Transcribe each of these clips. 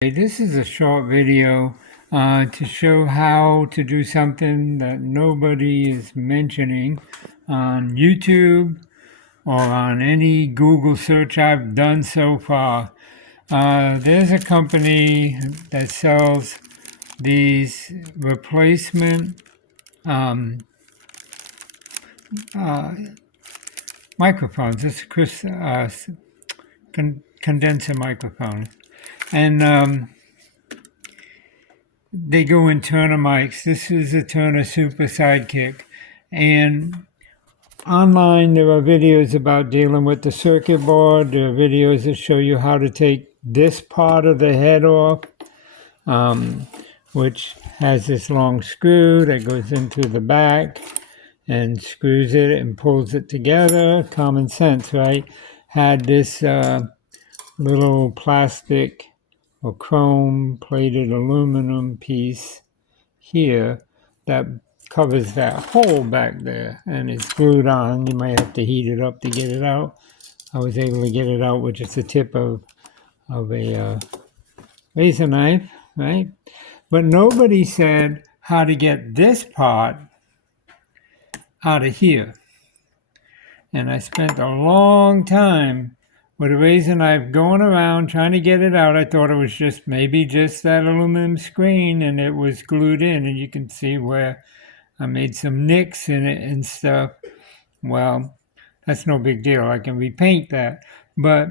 This is a short video to show how to do something that nobody is mentioning on YouTube or on any Google search I've done so far. There's a company that sells these replacement microphones. It's a condenser microphone. And they go in Turner mics. This is a Turner Super Sidekick. And online there are videos about dealing with the circuit board. There are videos that show you how to take this part of the head off, which has this long screw that goes into the back and screws it and pulls it together. Common sense, right? Had this little plastic or chrome plated aluminum piece here that covers that hole back there, and it's glued on. You might have to heat it up to get it out. I was able to get it out with just the tip of a razor knife, right? But nobody said how to get this part out of here. And I spent a long time with a razor knife going around trying to get it out. I thought it was maybe just that aluminum screen and it was glued in, and you can see where I made some nicks in it and stuff. Well, that's no big deal. I can repaint that. But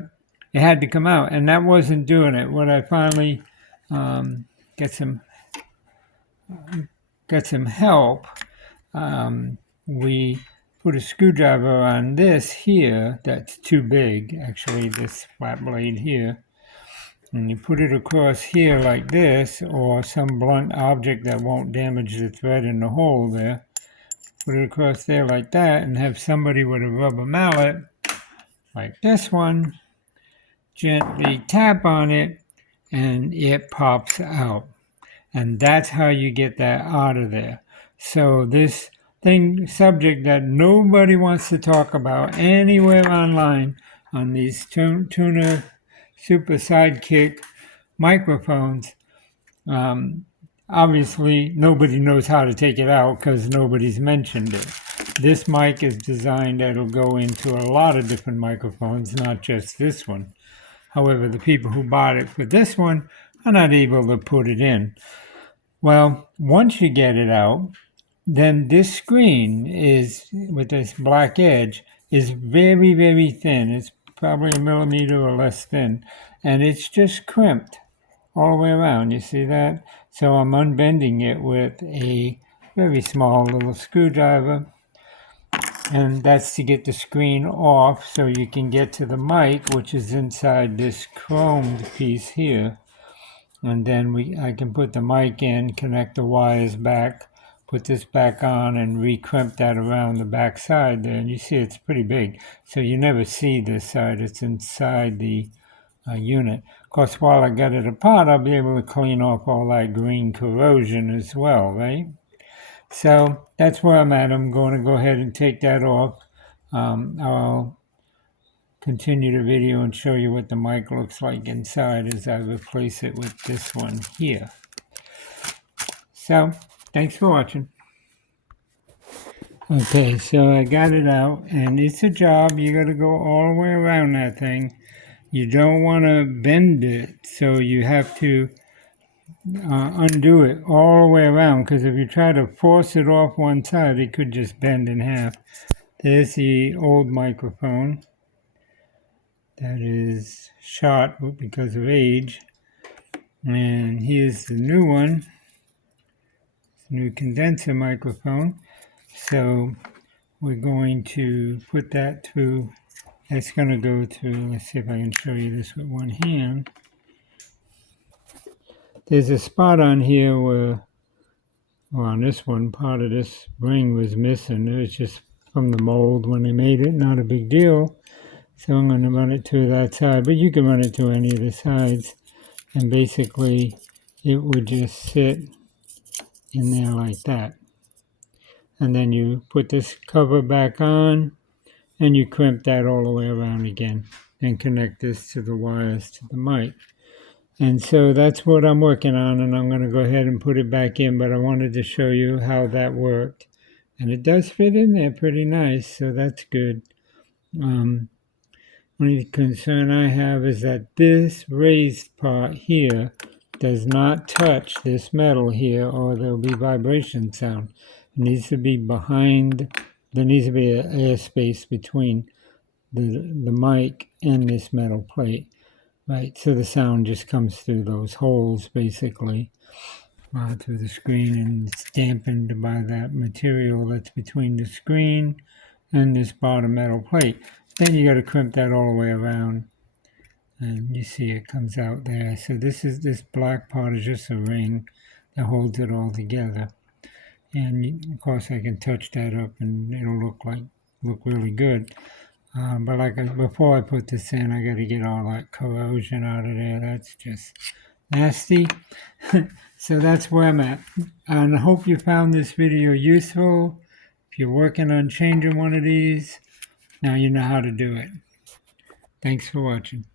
it had to come out, and that wasn't doing it. When I finally got some help, we put a screwdriver on this here that's too big, actually, this flat blade here. And you put it across here like this, or some blunt object that won't damage the thread in the hole there. Put it across there like that, and have somebody with a rubber mallet, like this one, gently tap on it, and it pops out. And that's how you get that out of there. So this subject that nobody wants to talk about anywhere online on these Turner Super Sidekick microphones, obviously nobody knows how to take it out because nobody's mentioned it. This mic is designed that it'll go into a lot of different microphones, not just this one. However, the people who bought it for this one are not able to put it in. Well, once you get it out, then this screen is, with this black edge, is very, very thin. It's probably a millimeter or less thin. And it's just crimped all the way around. You see that? So I'm unbending it with a very small little screwdriver. And that's to get the screen off so you can get to the mic, which is inside this chromed piece here. And then I can put the mic in, connect the wires back, put this back on, and re-crimp that around the back side there. And you see it's pretty big. So you never see this side. It's inside the unit. Of course, while I got it apart, I'll be able to clean off all that green corrosion as well, right? So that's where I'm at. I'm going to go ahead and take that off. I'll continue the video and show you what the mic looks like inside as I replace it with this one here. So, thanks for watching. Okay, so I got it out, and it's a job. You got to go all the way around that thing. You don't want to bend it, so you have to undo it all the way around, because if you try to force it off one side, it could just bend in half. There's the old microphone that is shot because of age, and here's the new one, new condenser microphone. So we're going to put that through. That's going to go through. Let's see if I can show you this with one hand. There's a spot on here where, well, on this one, part of this ring was missing. It was just from the mold when they made it, not a big deal. So I'm going to run it to that side, but you can run it to any of the sides. And basically, it would just sit in there like that. And then you put this cover back on, and you crimp that all the way around again, and connect this to the wires to the mic. And so that's what I'm working on, and I'm going to go ahead and put it back in, but I wanted to show you how that worked. And it does fit in there pretty nice, so that's good. Only concern I have is that this raised part here does not touch this metal here, or there'll be vibration sound. It needs to be behind, there needs to be an airspace between the mic and this metal plate. Right, so the sound just comes through those holes basically, through the screen, and it's dampened by that material that's between the screen and this bottom metal plate. Then you got to crimp that all the way around, and you see it comes out there. So this black part is just a ring that holds it all together. And of course I can touch that up and it'll look really good. But before I put this in, I got to get all that corrosion out of there. That's just nasty. So that's where I'm at. And I hope you found this video useful. If you're working on changing one of these, now you know how to do it. Thanks for watching.